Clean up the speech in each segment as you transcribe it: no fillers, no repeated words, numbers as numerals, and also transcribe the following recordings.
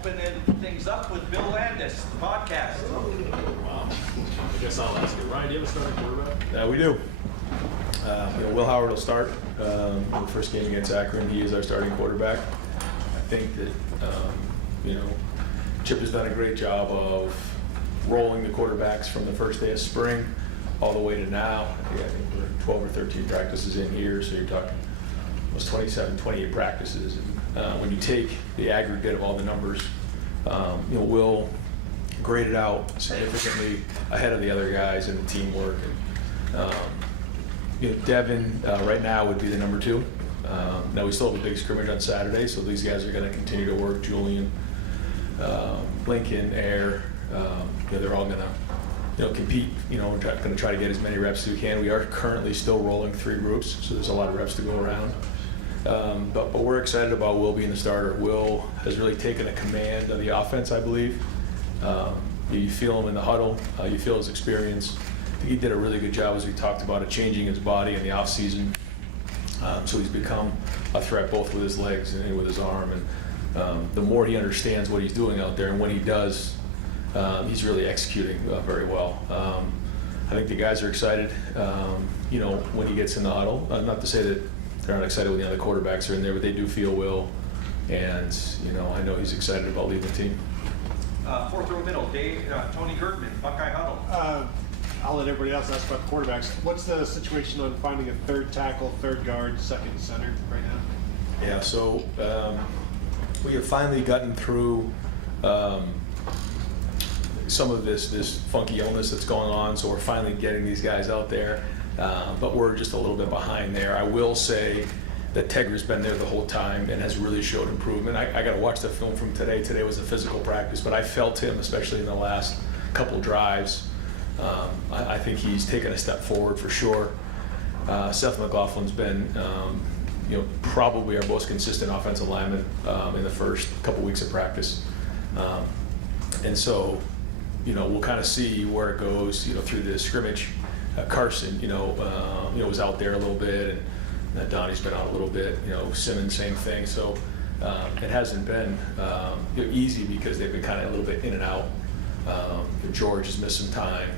opening things up with Bill Landis, the podcast. Wow. I guess I'll ask you, Ryan, do you have a starting quarterback? We do. Will Howard will start in the first game against Akron. He is our starting quarterback. I think that Chip has done a great job of rolling the quarterbacks from the first day of spring all the way to now. I think we're 12 or 13 practices in here, so you're talking almost 27, 28 practices. And when you take the aggregate of all the numbers, Will graded out significantly ahead of the other guys in the teamwork. And, Devin right now would be the number 2. Now we still have a big scrimmage on Saturday, so these guys are going to continue to work. Julian, Lincoln, Air, they're all going to compete. We're going to try to get as many reps as we can. We are currently still rolling 3 groups, so there's a lot of reps to go around. But we're excited about Will being the starter. Will has really taken a command of the offense, I believe. You feel him in the huddle. You feel his experience. I think he did a really good job, as we talked about, of changing his body in the offseason. So he's become a threat both with his legs and with his arm. And the more he understands what he's doing out there, and when he does, he's really executing very well. I think the guys are excited, when he gets in the huddle. Not to say that they're not excited when the other quarterbacks are in there, but they do feel Will. And, I know he's excited about leading the team. Fourth row middle, Tony Gertman, Buckeye Huddle. I'll let everybody else ask about the quarterbacks. What's the situation on finding a third tackle, third guard, second center right now? Yeah, so we have finally gotten through some of this funky illness that's going on, so we're finally getting these guys out there, but we're just a little bit behind there. I will say that Tegra's been there the whole time and has really showed improvement. I got to watch the film from today. Today was a physical practice, but I felt him, especially in the last couple drives. I think he's taken a step forward for sure. Seth McLaughlin's been, probably our most consistent offensive lineman in the first couple weeks of practice. And so, we'll kind of see where it goes, through the scrimmage. Carson, was out there a little bit, and Donnie's been out a little bit. Simmons, same thing. So it hasn't been easy because they've been kind of a little bit in and out. George has missed some time.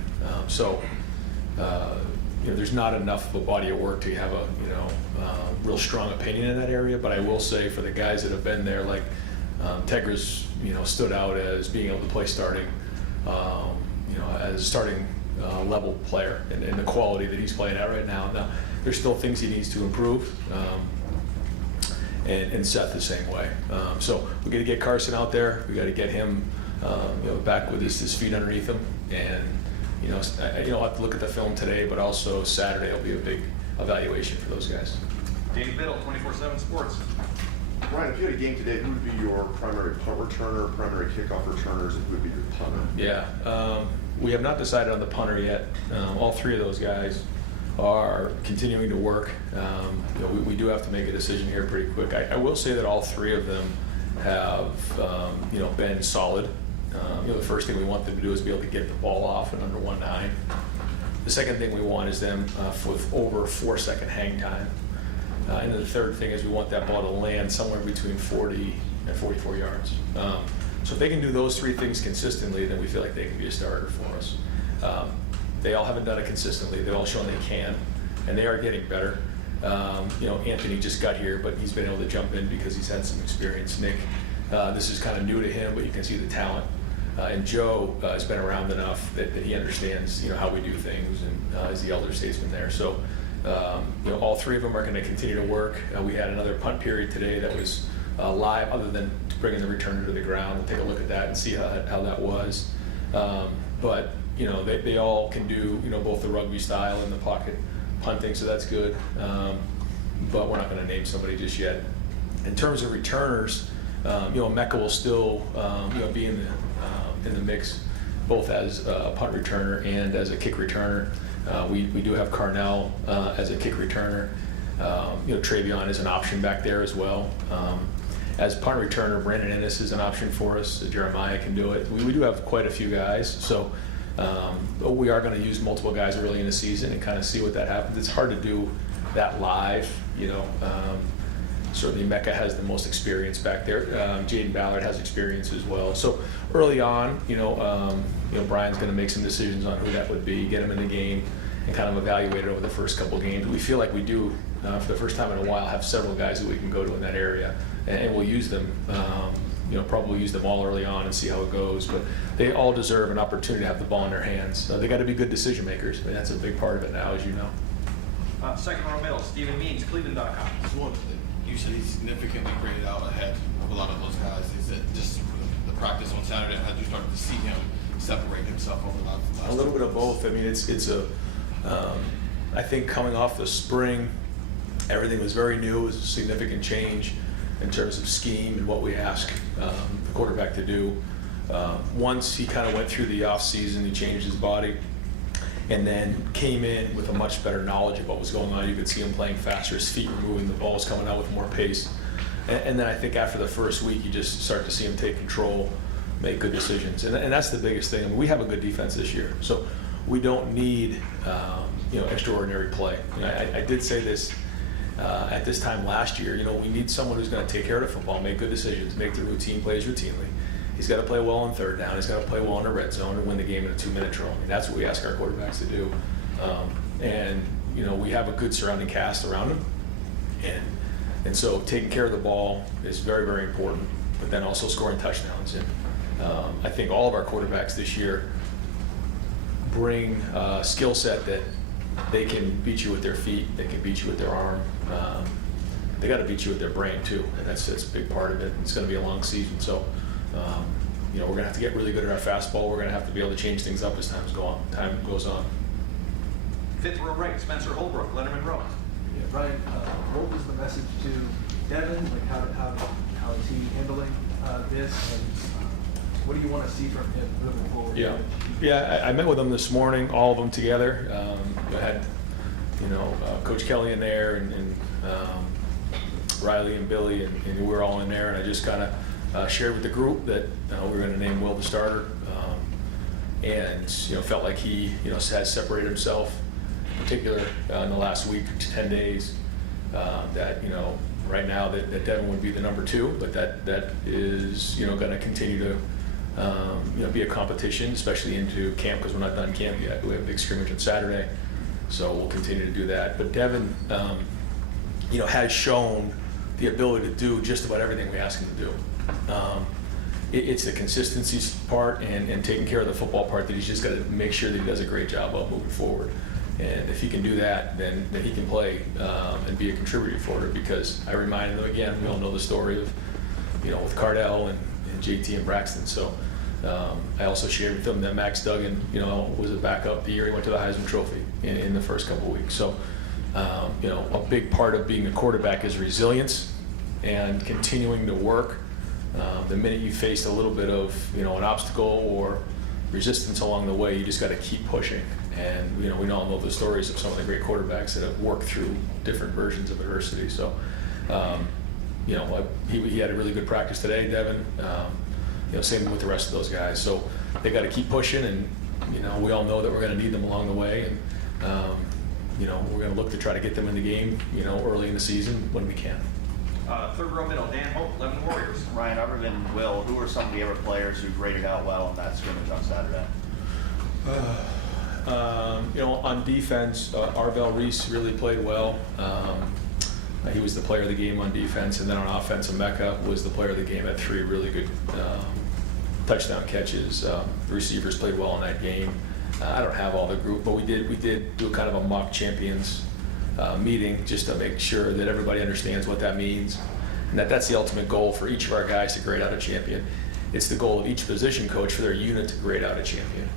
There's not enough of a body of work to have a real strong opinion in that area. But I will say, for the guys that have been there, like Tegra's stood out as being able to play starting, as a starting level player, and the quality that he's playing at right now. Now there's still things he needs to improve, and Seth the same way. So we got to get Carson out there. We got to get him back with his feet underneath him, and I'll have to look at the film today, but also Saturday will be a big evaluation for those guys. Dave Biddle, 24/7 Sports. Ryan, if you had a game today, who would be your primary punt returner, primary kickoff returners, and who would be your punter? Yeah, we have not decided on the punter yet. All 3 of those guys are continuing to work. We do have to make a decision here pretty quick. I will say that all 3 of them have been solid. The first thing we want them to do is be able to get the ball off in under 1.9. The second thing we want is them with over 4-second hang time. And then the third thing is we want that ball to land somewhere between 40 and 44 yards. So if they can do those 3 things consistently, then we feel like they can be a starter for us. They all haven't done it consistently. They've all shown they can, and they are getting better. Anthony just got here, but he's been able to jump in because he's had some experience. Nick, this is kind of new to him, but you can see the talent. And Joe has been around enough that he understands, how we do things, and is the elder statesman there. So, all 3 of them are going to continue to work. We had another punt period today that was live, other than bringing the returner to the ground. We'll take a look at that and see how that was. But they all can do both the rugby style and the pocket punting, so that's good. But we're not going to name somebody just yet. In terms of returners, Mecca will still be in the mix, both as a punt returner and as a kick returner. We do have Carnell as a kick returner. Travion is an option back there as well. As punt returner, Brandon Ennis is an option for us. Jeremiah can do it. We do have quite a few guys, so we are going to use multiple guys early in the season and kind of see what that happens. It's hard to do that live, Certainly Mecca has the most experience back there. Jaden Ballard has experience as well. So early on, Brian's going to make some decisions on who that would be, get him in the game, and kind of evaluate it over the first couple of games. We feel like we do, for the first time in a while, have several guys that we can go to in that area, and we'll use them. Probably use them all early on and see how it goes. But they all deserve an opportunity to have the ball in their hands. They got to be good decision makers. I mean, that's a big part of it now, as you know. Second row middle, Stephen Means, Cleveland.com. You said he's significantly graded out ahead of a lot of those guys. Is it just the practice on Saturday? Had you started to see him separate himself over the last A little bit of both. I mean, I think coming off the spring, everything was very new. It was a significant change in terms of scheme and what we ask the quarterback to do. Once he kind of went through the off season, he changed his body, and then came in with a much better knowledge of what was going on. You could see him playing faster, his feet were moving, the ball was coming out with more pace. And then I think after the first week, you just start to see him take control, make good decisions. And that's the biggest thing. I mean, we have a good defense this year, so we don't need extraordinary play. I did say this at this time last year. We need someone who's going to take care of the football, make good decisions, make the routine plays routinely. He's got to play well on third down. He's got to play well in the red zone and win the game in a 2-minute drill. I mean, that's what we ask our quarterbacks to do. We have a good surrounding cast around him. And so taking care of the ball is very, very important, but then also scoring touchdowns. And I think all of our quarterbacks this year bring a skill set that they can beat you with their feet, they can beat you with their arm. They got to beat you with their brain too, and that's a big part of it. It's going to be a long season, so we're going to have to get really good at our fastball. We're going to have to be able to change things up as time goes on. Fifth row right, Spencer Holbrook, Letterman Row. Yeah, Brian, what was the message to Devin? Like, how is he handling this? And what do you want to see from him moving forward? Yeah. I met with them this morning, all of them together. I had, Coach Kelly in there, and Riley and Billy, and we were all in there, and I just kind of shared with the group that we're going to name Will the starter, and felt like he has separated himself, in particular in the last week to 10 days. That right now that Devin would be the number 2, but that is going to continue to be a competition, especially into camp, because we're not done camp yet. We have a big scrimmage on Saturday, so we'll continue to do that. But Devin, has shown the ability to do just about everything we ask him to do. It's the consistency part and taking care of the football part that he's just got to make sure that he does a great job of moving forward. And if he can do that, then he can play and be a contributor for it. Because I reminded them again, we all know the story of, with Cardell and JT and Braxton. So I also shared with them that Max Duggan, was a backup the year he went to the Heisman Trophy in the first couple of weeks. So, a big part of being a quarterback is resilience and continuing to work. The minute you faced a little bit of, an obstacle or resistance along the way, you just got to keep pushing. And, we all know the stories of some of the great quarterbacks that have worked through different versions of adversity. So, he had a really good practice today, Devin. Same with the rest of those guys. So they got to keep pushing, and we all know that we're going to need them along the way, and we're going to look to try to get them in the game, early in the season when we can. Third row middle, Dan Hope, Lebanon Warriors. Ryan, other than Will, who are some of the other players who graded out well in that scrimmage on Saturday? On defense, Arvell Reese really played well. He was the player of the game on defense, and then on offense, Mecca was the player of the game at 3 really good touchdown catches. The receivers played well in that game. I don't have all the group, but we did do kind of a mock champions meeting just to make sure that everybody understands what that means, and that's the ultimate goal for each of our guys to grade out a champion. It's the goal of each position coach for their unit to grade out a champion.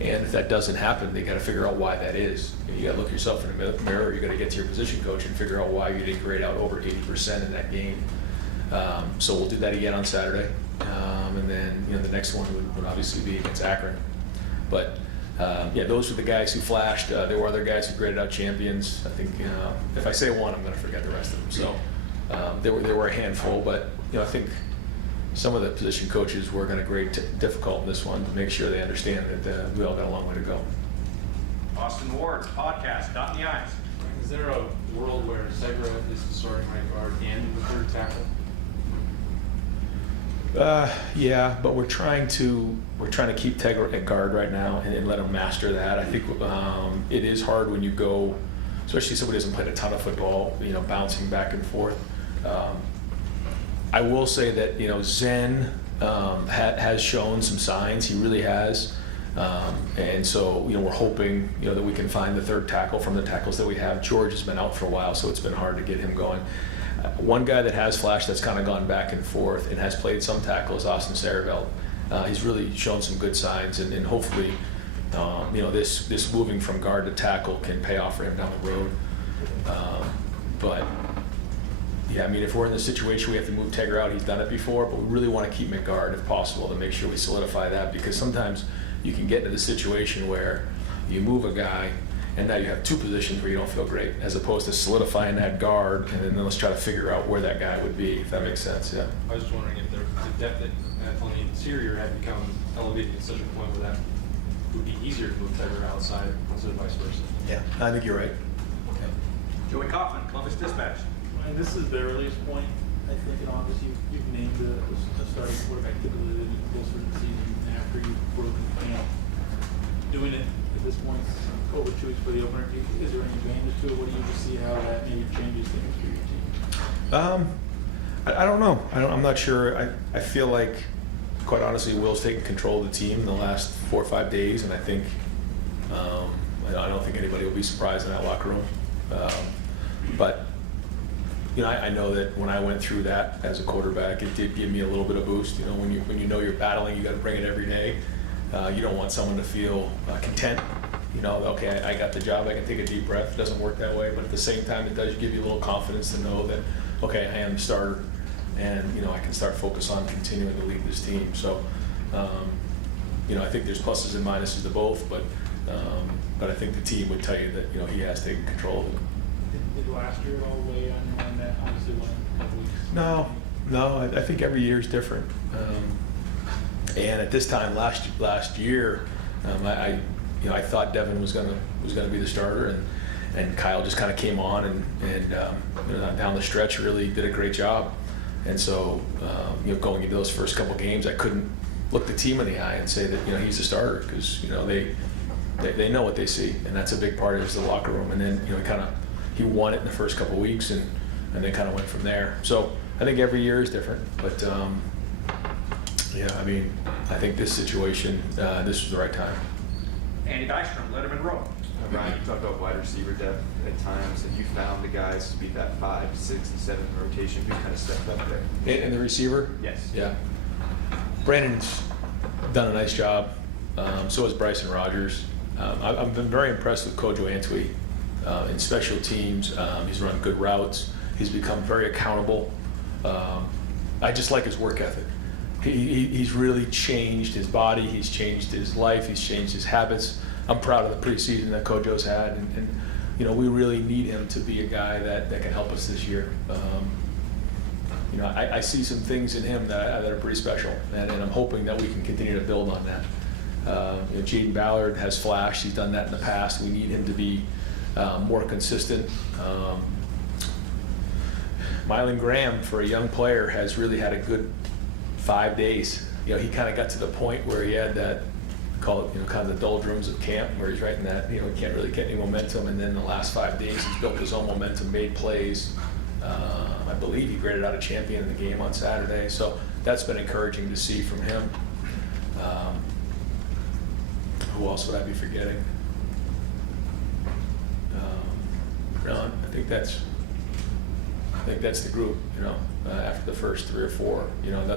And if that doesn't happen, they got to figure out why that is. You got to look yourself in the mirror. You got to get to your position coach and figure out why you didn't grade out over 80% in that game. So we'll do that again on Saturday, and then the next one would obviously be against Akron. But those were the guys who flashed. There were other guys who graded out champions. I think if I say one, I'm going to forget the rest of them. So there were a handful, but I think some of the position coaches were going to grade difficult in this one to make sure they understand that we all got a long way to go. Austin Ward, podcast, Dot in the Eyes. Is there world where Segra is the starting right guard and the third tackle? Yeah, but we're trying to keep Tegra at guard right now and let him master that. I think it is hard when you go, especially somebody who hasn't played a ton of football, bouncing back and forth. I will say that Zen has shown some signs. He really has, and so we're hoping that we can find the third tackle from the tackles that we have. George has been out for a while, so it's been hard to get him going. One guy that has flashed that's kind of gone back and forth and has played some tackle is Austin Sareveld. He's really shown some good signs, and hopefully, this moving from guard to tackle can pay off for him down the road. But yeah, I mean, if we're in the situation we have to move Tegra out, he's done it before, but we really want to keep him at guard if possible to make sure we solidify that, because sometimes you can get into the situation where you move a guy and now you have two positions where you don't feel great, as opposed to solidifying that guard and then let's try to figure out where that guy would be, if that makes sense. Yeah. I was just wondering if the depth on the interior had become elevated to such a point where that would be easier to move Segra outside instead of vice versa. Yeah, I think you're right. Yeah. Joey Kaufman, Columbus Dispatch. And this is the earliest point, I think, in August, you've named a starting quarterback. Typically, they do closer to the season after you've broken camp. Doing it at this point, over 2 weeks for the opener, is there any advantage to it? What do you see how that maybe changes things for your team? I don't know. I'm not sure. I feel like, quite honestly, Will's taken control of the team in the last 4 or 5 days, and I think I don't think anybody will be surprised in that locker room. But I know that when I went through that as a quarterback, it did give me a little bit of boost. When you know you're battling, you got to bring it every day. You don't want someone to feel content. Okay, I got the job. I can take a deep breath. It doesn't work that way, but at the same time, it does give you a little confidence to know that, okay, I am the starter, and I can start focus on continuing to lead this team. So, I think there's pluses and minuses to both, but I think the team would tell you that he has taken control of it. Did last year at all weigh on your mind that obviously went a couple weeks? No. I think every year is different. And at this time last year, I thought Devin was gonna be the starter, and Kyle just kind of came on and down the stretch really did a great job. And so going into those first couple games, I couldn't look the team in the eye and say that he's the starter, because they know what they see, and that's a big part of the locker room. And then he won it in the first couple weeks, and then kind of went from there. So I think every year is different, but I think this situation, this was the right time. Andy Dykstrom, Letterman Row. Ryan, you talked about wide receiver depth at times, and you found the guys to be that 5, 6, and 7 rotation who kind of stepped up there. And the receiver? Yes. Yeah. Brandon's done a nice job. So has Bryson Rogers. I've been very impressed with Kojo Antwi in special teams. He's run good routes. He's become very accountable. I just like his work ethic. He's really changed his body. He's changed his life. He's changed his habits. I'm proud of the preseason that Kojo's had, and we really need him to be a guy that can help us this year. I see some things in him that are pretty special, and I'm hoping that we can continue to build on that. Jaden Ballard has flashed. He's done that in the past. We need him to be more consistent. Mylan Graham, for a young player, has really had a good 5 days. He kind of got to the point where he had that, call it, kind of the doldrums of camp, where he's right in that, he can't really get any momentum. And then the last 5 days, he's built his own momentum, made plays. I believe he graded out a champion in the game on Saturday. So that's been encouraging to see from him. Who else would I be forgetting? No, I think that's the group. After the first 3 or 4,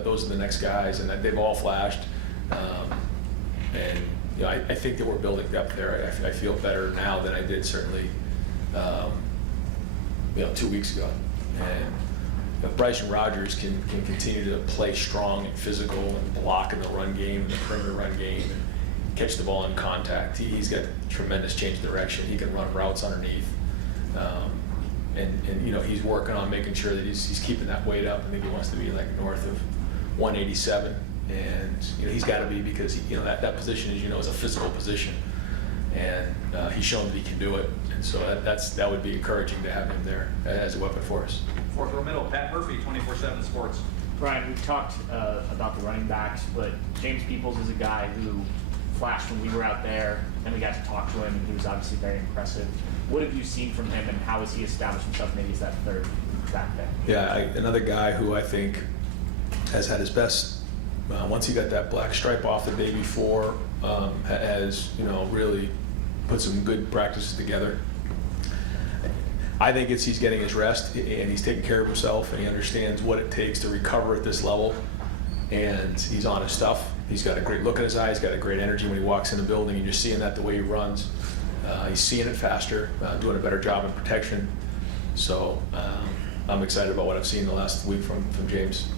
those are the next guys, and that they've all flashed. And I think that we're building depth there. I feel better now than I did certainly 2 weeks ago. And if Bryson Rogers can continue to play strong and physical and block in the run game, and the perimeter run game, and catch the ball in contact, he's got tremendous change of direction. He can run routes underneath. And he's working on making sure that he's keeping that weight up. I think he wants to be like north of 187, and he's got to be, because that position, as is a physical position, and he's shown that he can do it. And so that would be encouraging to have him there as a weapon for us. Fourth row middle, Pat Murphy, 24/7 Sports. Brian, we've talked about the running backs, but James Peoples is a guy who flashed when we were out there, and we got to talk to him, and he was obviously very impressive. What have you seen from him, and how has he established himself maybe as that third back there? Yeah, another guy who I think has had his best, once he got that black stripe off the day before, has really put some good practices together. I think he's getting his rest, and he's taking care of himself, and he understands what it takes to recover at this level, and he's on his stuff. He's got a great look in his eye. He's got a great energy when he walks in the building, and you're seeing that the way he runs. He's seeing it faster, doing a better job in protection. So I'm excited about what I've seen the last week from James.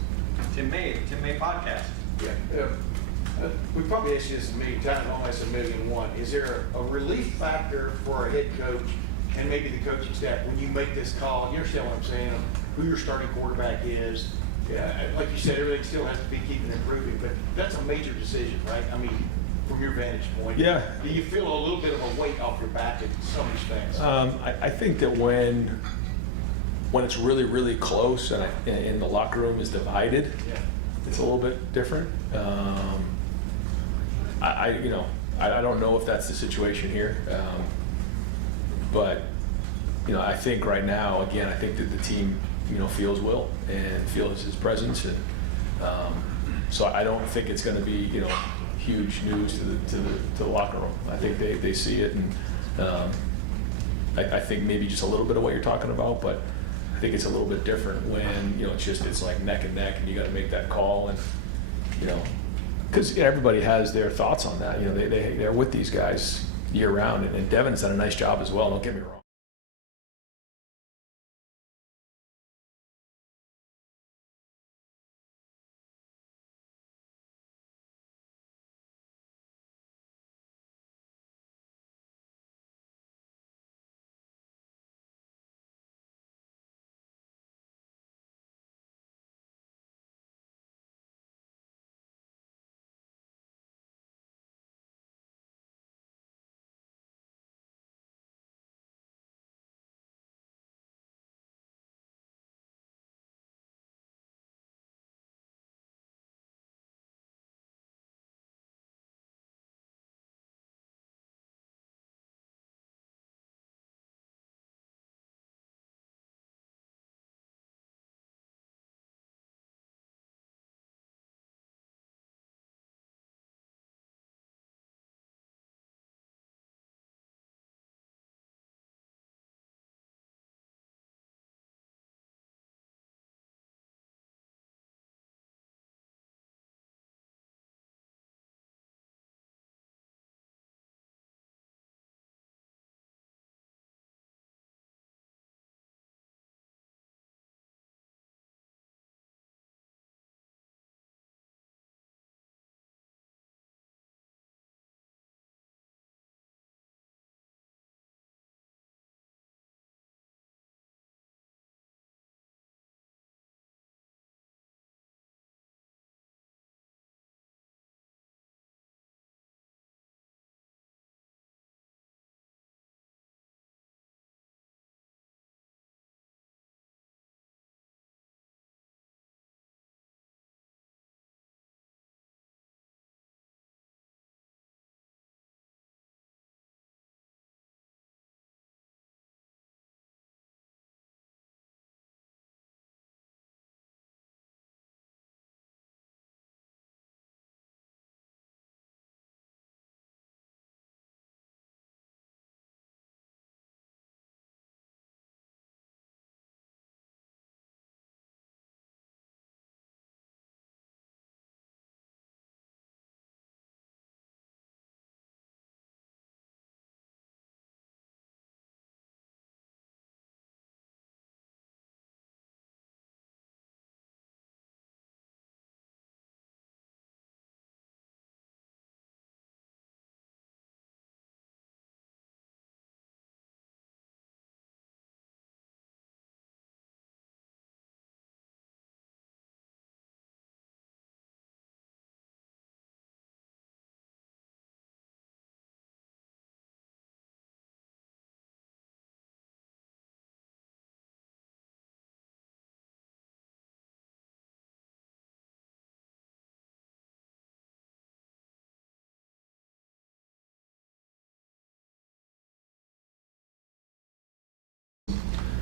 Tim May podcast. Yeah. We probably asked you this a million times, almost a million and one. Is there a relief factor for a head coach and maybe the coaching staff when you make this call? You understand what I'm saying? Who your starting quarterback is. Yeah, like you said, everything still has to be keeping improving, but that's a major decision, right? I mean, from your vantage point. Yeah. Do you feel a little bit of a weight off your back in some respects? I think that when it's really, really close and the locker room is divided, Yeah. it's a little bit different. I don't know if that's the situation here, but I think right now, again, I think that the team feels Will and feels his presence, and so I don't think it's going to be huge news to the locker room. I think they see it, and I think maybe just a little bit of what you're talking about, but I think it's a little bit different when it's like neck and neck, and you got to make that call, and because everybody has their thoughts on that. They're with these guys year round, and Devin's done a nice job as well. Don't get me wrong.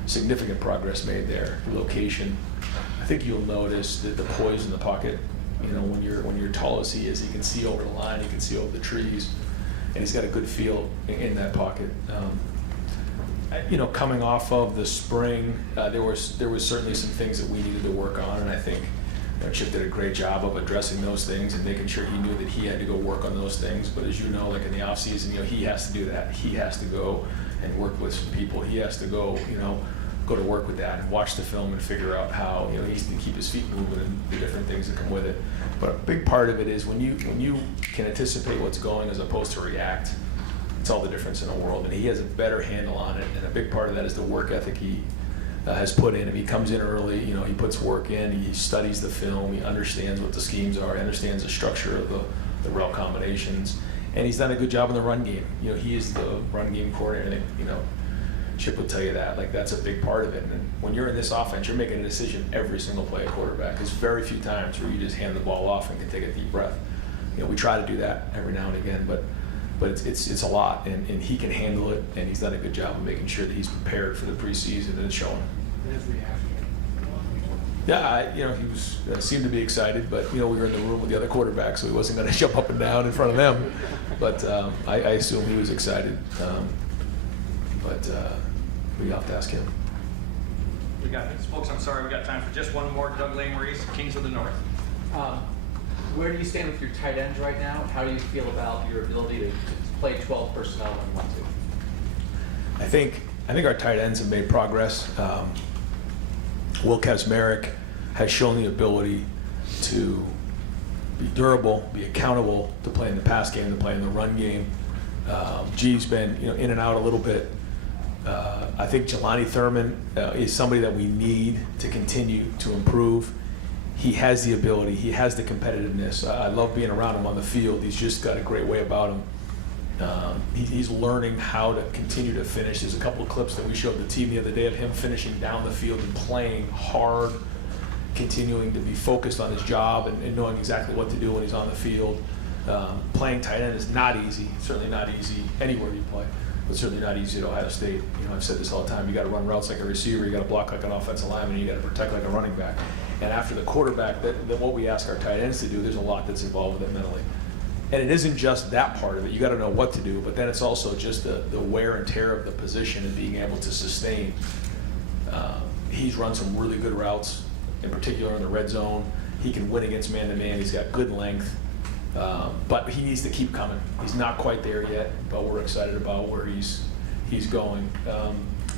significant progress made there. The location, I think you'll notice that the poise in the pocket. You know, when you're tall as he is, he can see over the line, he can see over the trees, and he's got a good feel in that pocket. You know, coming off of the spring, there was certainly some things that we needed to work on, and I think Chip did a great job of addressing those things and making sure he knew that he had to go work on those things. But as you know, like in the off season, you know, he has to do that. He has to go and work with some people. He has to go, you know, go to work with that and watch the film and figure out how, you know, he needs to keep his feet moving and the different things that come with it. But a big part of it is when you can anticipate what's going as opposed to react. It's all the difference in the world, and he has a better handle on it. And a big part of that is the work ethic he has put in. If he comes in early, you know, he puts work in. He studies the film. He understands what the schemes are. He understands the structure of the route combinations, and he's done a good job in the run game. You know, he is the run game coordinator. And you know, Chip would tell you that. Like, that's a big part of it. And when you're in this offense, you're making a decision every single play at quarterback. There's very few times where you just hand the ball off and can take a deep breath. You know, we try to do that every now and again, but it's a lot, and he can handle it, and he's done a good job of making sure that he's prepared for the preseason, and it's showing. Yeah, you know, he was seemed to be excited, but you know, we were in the room with the other quarterbacks, so he wasn't going to jump up and down in front of them. But I assume he was excited. But we have to ask him. We got folks. I'm sorry, we got time for just one more. Doug Maurice, Kings of the North. Where do you stand with your tight ends right now? How do you feel about your ability to play 12 personnel when you want to? I think our tight ends have made progress. Will Kazmarek has shown the ability to be durable, be accountable, to play in the pass game, to play in the run game. G's been, you know, in and out a little bit. I think Jelani Thurman is somebody that we need to continue to improve. He has the ability, he has the competitiveness. I love being around him on the field. He's just got a great way about him. He's learning how to continue to finish. There's a couple of clips that we showed the team the other day of him finishing down the field and playing hard, continuing to be focused on his job and knowing exactly what to do when he's on the field. Playing tight end is not easy. Certainly not easy anywhere you play, but certainly not easy at Ohio State. You know, I've said this all the time. You got to run routes like a receiver. You got to block like an offensive lineman. You got to protect like a running back. And after the quarterback, then what we ask our tight ends to do, there's a lot that's involved with it mentally. And it isn't just that part of it. You got to know what to do, but then it's also just the wear and tear of the position and being able to sustain. He's run some really good routes, in particular in the red zone. He can win against man-to-man. He's got good length, but he needs to keep coming. He's not quite there yet, but we're excited about where he's going.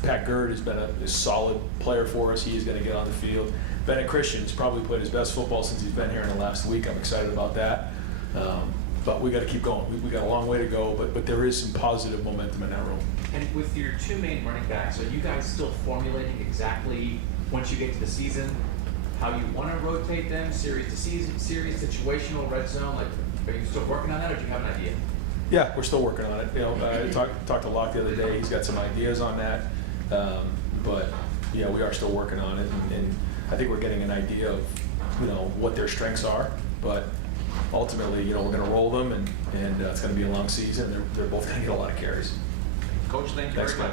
Pat Gerd has been a solid player for us. He is going to get on the field. Bennett Christian's probably played his best football since he's been here in the last week. I'm excited about that. But we got to keep going. We got a long way to go, but there is some positive momentum in that room. And with your two main running backs, are you guys still formulating exactly, once you get to the season, how you want to rotate them, series to season, series, situational, red zone? Like, are you still working on that, or do you have an idea? Yeah, we're still working on it. You know, I talked to Locke the other day. He's got some ideas on that, but yeah, we are still working on it, and I think we're getting an idea of, you know, what their strengths are. But ultimately, you know, we're going to roll them, and it's going to be a long season. They're both going to get a lot of carries. Coach, thank you very much.